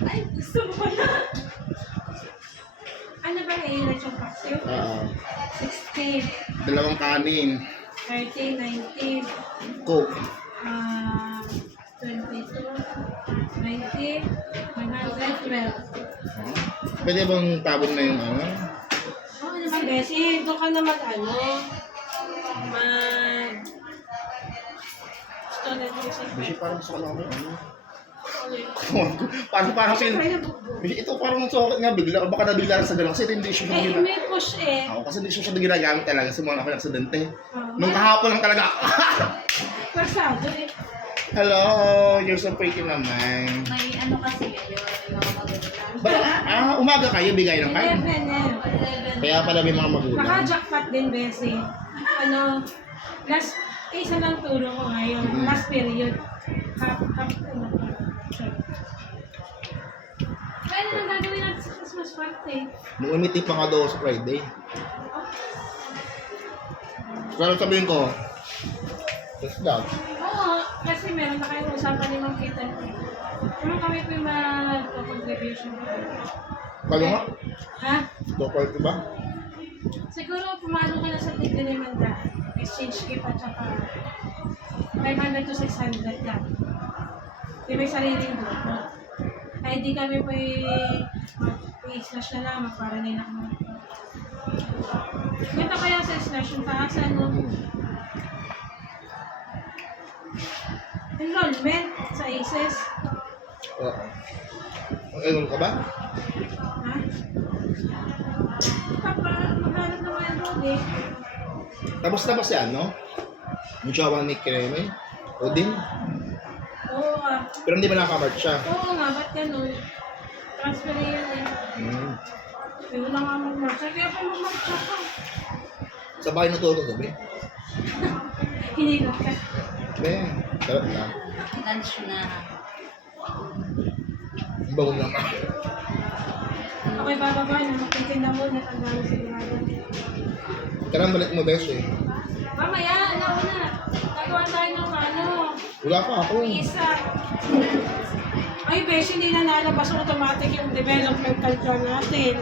Ay, gusto mo pala. Ano ba yung lechong paksiw? Oo. 60, Dalawang kanin. 30, 90, Coke. 22, 90, 112. Pwede bang tabon na yung ano? Oo naman, Bessie. Doon ka na mag-ano. Student visa. Bishi, parang gusto ko lang ako ano. Parang ito parang sukat nga bigla. Baka nabigla lang sa gano'n. Kasi ito hindi siya Eh, ginagamit. may push eh. Ako kasi hindi siya ginagamit talaga sa mga ako aksidente. Oh, Nung kahapon lang talaga. Pasado eh. Hello, you're so pretty naman. May ano kasi ngayon, yung mga magulang. Umaga kayo bigay ng card? 11 eh. 11. Kaya pala may mga magulang. Baka jackpot din, Bessie. Ano, last, isa lang turo ko ngayon. Mhm. Last period. Ano pa. Kaya naman gagawin natin sa Christmas party. Nung umiti pa nga daw sa Friday. Pero sabihin ko, just that. Oo, kasi meron na kayong usapan ni Mang Kita. Kung kami po yung mag-contribution. Kalo nga? Ha? Dokor ba? Siguro pumalo ka na sa tigil ni Manda. Exchange gift at saka 500 to 600 lang. Di may sariling grupo. Ay di kami po i-slash na lang, para nila kami. Ito kaya sa slash yung taasan, no? Enrollment sa ACES. Oo. Enroll ka ba? Ha? Papa, magkano naman enroll eh? Tapos na ba si ano? Yung jowa ni Kreme? Odin? Oo nga. Pero hindi ba nakakamart siya? Oo nga, ba't ganun? Transfer na yun eh. Hindi ko na nga mag-marcha. Kaya pa mag-marcha ka. Sa bahay natulog ka gabi? Hindi na ka. Ben, sarap na. Lunch na. Ang bago naman. Ako'y bababa na. Magtitinda mo na tandaan sigurado. Karang balik mo, Besh eh. Mamaya, ano na. Gagawa tayo ng ano. Wala pa ako. Isa. Ay, besh, hindi na nalabas automatic yung developmental plan natin.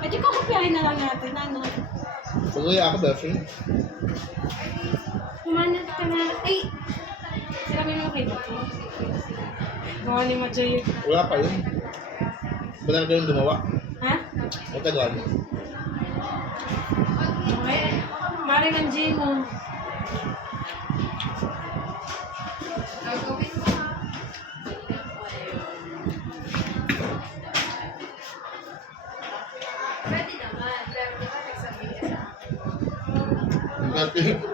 Eh, di kukupiyahin na lang natin, ano. Pag-uya ako, Besh eh. Kumanat ka na. Ay! Sila may mga kaiba ko. Gawa ni Majoy. Wala pa yun. Ba na kayong gumawa? Ha? Matagal. Okay. Maring ang G mo. Gagawin mo ha. Pwede naman. Pero di ba nagsabihin ka sa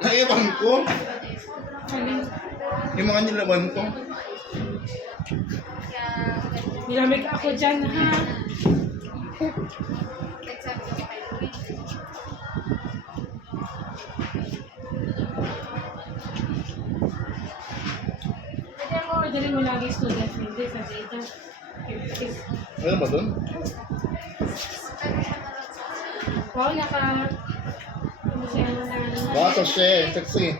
Naiwan ko. Alin? Yung mga nilaban ko. kaya Nilamig ako dyan, ha? nagsabi ko kay Luis. Pwede mo orderin mo lagi student hindi kasi ito. Ano ba doon? Wow, ano siya, ano na, ano na. Bata siya, sexy.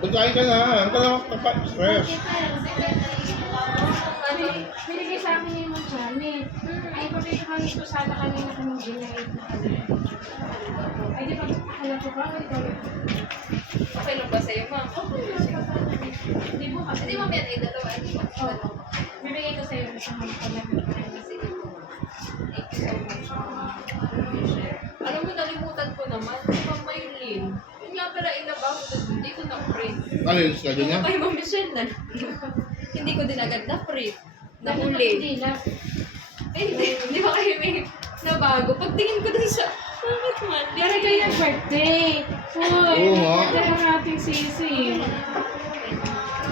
Pagkain ka na, ang ka na fresh. Binigay sa akin yung Mojami. Ay, papipakangit ko sana kanina kung ginahit na kami. Ay, di ba, akala ko ba? Ay, ikaw. Okay lang ba sa'yo, ma'am? Okay lang pa sana. Hindi mo kasi. Hindi, ma'am, yan ay dalawa. Oh, bibigay ko sa'yo isang pagkakas. Thank you so much. Alam mo, nalimutan ko naman. Ma'am Maylin. Yun nga pala inabaw ko doon. Hindi ko na-print. Ano yung schedule niya? Kay Ma'am Michelle na. Hindi ko din agad na-print. Hindi Nahuli. lang. Hindi ba kayo may nabago? Pagtingin ko dun sa... Bakit man? Pero kayo yung birthday. Uy, Oo nga. birthday ang ating sisi.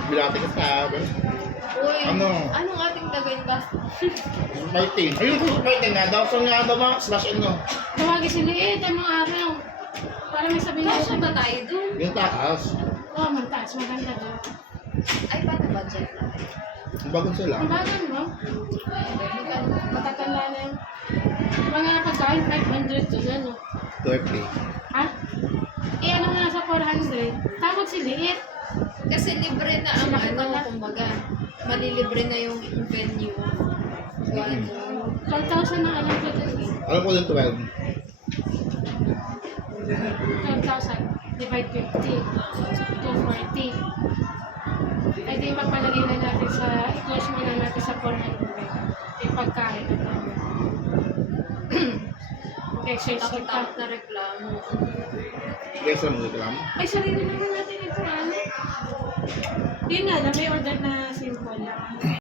Bilati ka sabi. Uy, Ano? anong ating gagawin ba? Fighting. Ayun ko fighting nga daw. Saan nga daw ba? Slash and no. Tawagin si Liit ang mga araw. Para may sabihin Kasya ko. ba tayo dun? Yung taas. Oo, magtaas. Maganda doon. Ay, paano budget natin? Ang bagong sila. Ang bagan mo. Matatanda na yung mga pagkain 500 to ano. 30. Ha? Eh ano nga sa 400? Takot si Liit. Kasi libre na ang ano, kumbaga. Malilibre na yung venue. 12,000 ang alam ko dun eh. Alam ko din 12. 12,000 divide 50. 240. Ay di mapalagay na natin sa, i-close muna natin sa 400. Yung pagkain na namin. Exchange Takot kita. na reklamo. Guys, ano mo reklamo? Ay, sarili naman natin ito ano. Yun nga lang, may order na simple lang.